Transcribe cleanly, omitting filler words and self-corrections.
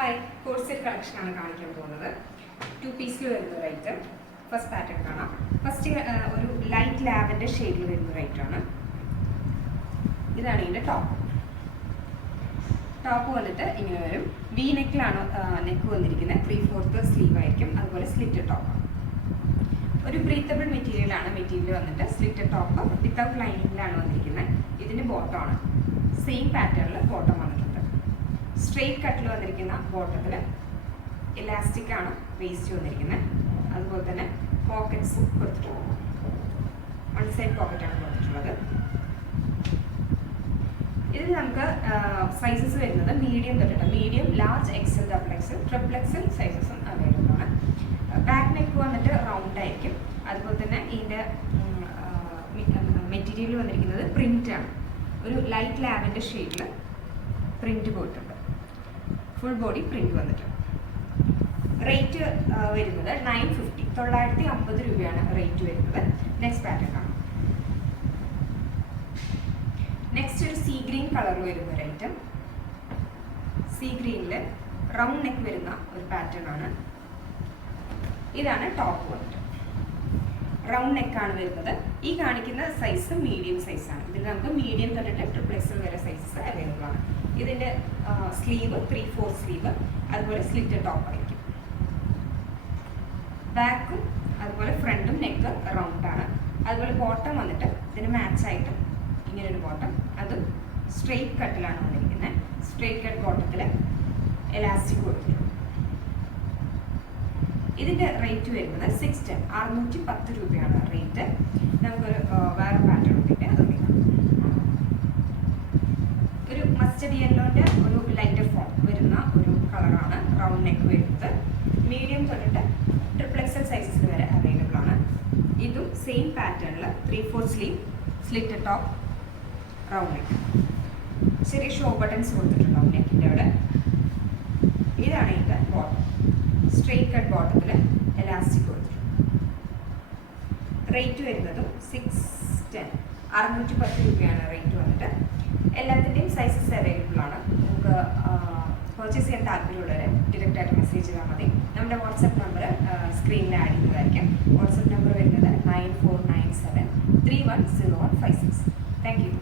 Hi, കോഴ്സെറ്റ് collection ആണ് കാണിക്കാൻ പോകുന്നത്. 2 പീസിൽ വരുന്ന ഒരു ഐറ്റം. ഫസ്റ്റ് പാറ്റേൺ കാണാം. ഫസ്റ്റ് ഒരു ലൈറ്റ് ലാവൻഡർ ഷെയ്ഡിൽ വരുന്ന ഒരു ഐറ്റം ആണ്. ഇതാണ് ഇതിൻ്റെ ടോപ്പ്. ടോപ്പ് വന്നിട്ട് ഇങ്ങനെ വരും. വി നെക്കിലാണ് നെക്ക് വന്നിരിക്കുന്നത്. 3/4 സ്ലീവ് ആയിരിക്കും. അതുപോലെ സ്ലിറ്റ് ടോപ്പ്. ഒരു ബ്രീത്തബിൾ മെറ്റീരിയലാണ്. മെറ്റീരിയൽ വന്നിട്ട് സ്ലിറ്റ് ടോപ്പ് വിത്തൗട്ട് ലൈനിങ്ങിലാണ് വന്നിരിക്കുന്നത്. ഇതിൻ്റെ ബോട്ടമാണ് സെയിം പാറ്റേണിൽ ബോട്ടം വന്നിട്ടുണ്ട്. സ്ട്രെയിറ്റ് കട്ടിൽ വന്നിരിക്കുന്ന ബോട്ടത്തിൽ ഇലാസ്റ്റിക് ആണ് വേസ്റ്റ് വന്നിരിക്കുന്നത്. അതുപോലെ തന്നെ പോക്കറ്റ്സും കൊടുത്തിട്ടുണ്ട്. വൺ സൈഡ് പോക്കറ്റാണ് കൊടുത്തിട്ടുള്ളത്. ഇതിൽ നമുക്ക് സൈസസ് വരുന്നത് മീഡിയം തൊട്ടിട്ട് medium, large, XL, double XL, triple XL സൈസസും അവൈലബിൾ ആണ്. ബാക്ക് നെക്ക് വന്നിട്ട് റൗണ്ട് ആയിരിക്കും. അതുപോലെ തന്നെ ഇതിൻ്റെ മെറ്റീരിയൽ വന്നിരിക്കുന്നത് പ്രിൻ്റ് ആണ്. ഒരു ലൈറ്റ് ലാവൻഡർ ഷെയ്ഡിൽ പ്രിൻ്റ് പോയിട്ടുണ്ട്. ഫുൾ ബോഡി പ്രിൻ്റ് വന്നിട്ടുണ്ട്. റേറ്റ് വരുന്നത് 950 950 രൂപയാണ് റേറ്റ് വരുന്നത്. നെക്സ്റ്റ് പാറ്റേൺ ആണ്. നെക്സ്റ്റ് ഒരു സീ ഗ്രീൻ കളറിൽ വരുന്ന ഒരു ഐറ്റം. സീ ഗ്രീനിൽ റൗണ്ട് നെക്ക് വരുന്ന ഒരു പാറ്റേൺ ആണ്. ഇതാണ് ടോപ്പ് വന്നിട്ട്. റൗണ്ട് നെക്കാണ് വരുന്നത്. ഈ കാണിക്കുന്ന സൈസ് മീഡിയം സൈസാണ്. ഇതിൽ നമുക്ക് മീഡിയം തൊട്ടിട്ട് ട്രിപ്പിൾ എക്സൽ വരെ സൈസസ് അവൈലബിൾ ആണ്. ഇതിൻ്റെ സ്ലീവ് 3/4 സ്ലീവ്, അതുപോലെ സ്ലിറ്റ് ടോപ്പ് ആയിരിക്കും. ബാക്കും അതുപോലെ ഫ്രണ്ടും നെക്ക് റൗണ്ട് ആണ്. അതുപോലെ ബോട്ടം വന്നിട്ട് ഇതിന് മാച്ചായിട്ട് ഇങ്ങനൊരു ബോട്ടം, അതും സ്ട്രെയിറ്റ് കട്ടിലാണ് വന്നിരിക്കുന്നത്. സ്ട്രെയിറ്റ് കട്ട് ബോട്ടത്തിൽ എലാസ്റ്റിക് കൊടുത്തിട്ടുണ്ട്. ഇതിൻ്റെ റേറ്റ് വരുന്നത് 610 610 രൂപയാണ് റേറ്റ്. നമുക്കൊരു വേറെ പാറ്റേൺ ഉണ്ട്. അത് ഒരു മസ്റ്റർഡ് യെല്ലോൻ്റെ ഒരു ലൈറ്റർ ഫോം വരുന്ന ഒരു കളറാണ്. റൗണ്ട് നെക്ക് വരുന്നത്. മീഡിയം തൊട്ടിട്ട് ട്രിപ്പിൾ എക്സൽ സൈസസിൽ വരെ അവൈലബിൾ ആണ്. ഇതും സെയിം പാറ്റേണിൽ 3/4 sleeve, slit top, round neck. ചെറിയ ഷോ ബട്ടൺസ് കൊടുത്തിട്ടുണ്ടാവും നെക്കിൻ്റെ അവിടെ. ഇതാണ് ഇതിൻ്റെ ബോട്ടം. സ്ട്രെയിറ്റ് കട്ട് ബോട്ടത്തിൽ എലാസ്റ്റിക് കൊടുത്തിട്ടുണ്ട്. റേറ്റ് വരുന്നതും 610 610 രൂപയാണ് റേറ്റ് വന്നിട്ട്. എല്ലാത്തിൻ്റെയും സൈസസ് അവൈലബിൾ ആണ്. നമുക്ക് പർച്ചേസ് ചെയ്യാൻ താല്പര്യമുള്ളവരെ ഡയറക്റ്റായിട്ട് മെസ്സേജ് ചെയ്താൽ മതി. നമ്മുടെ വാട്സപ്പ് നമ്പർ സ്ക്രീനിൽ ആഡ് ചെയ്യുന്നതായിരിക്കും. വാട്സപ്പ് നമ്പർ വരുന്നത് 9497 310156. Thank you.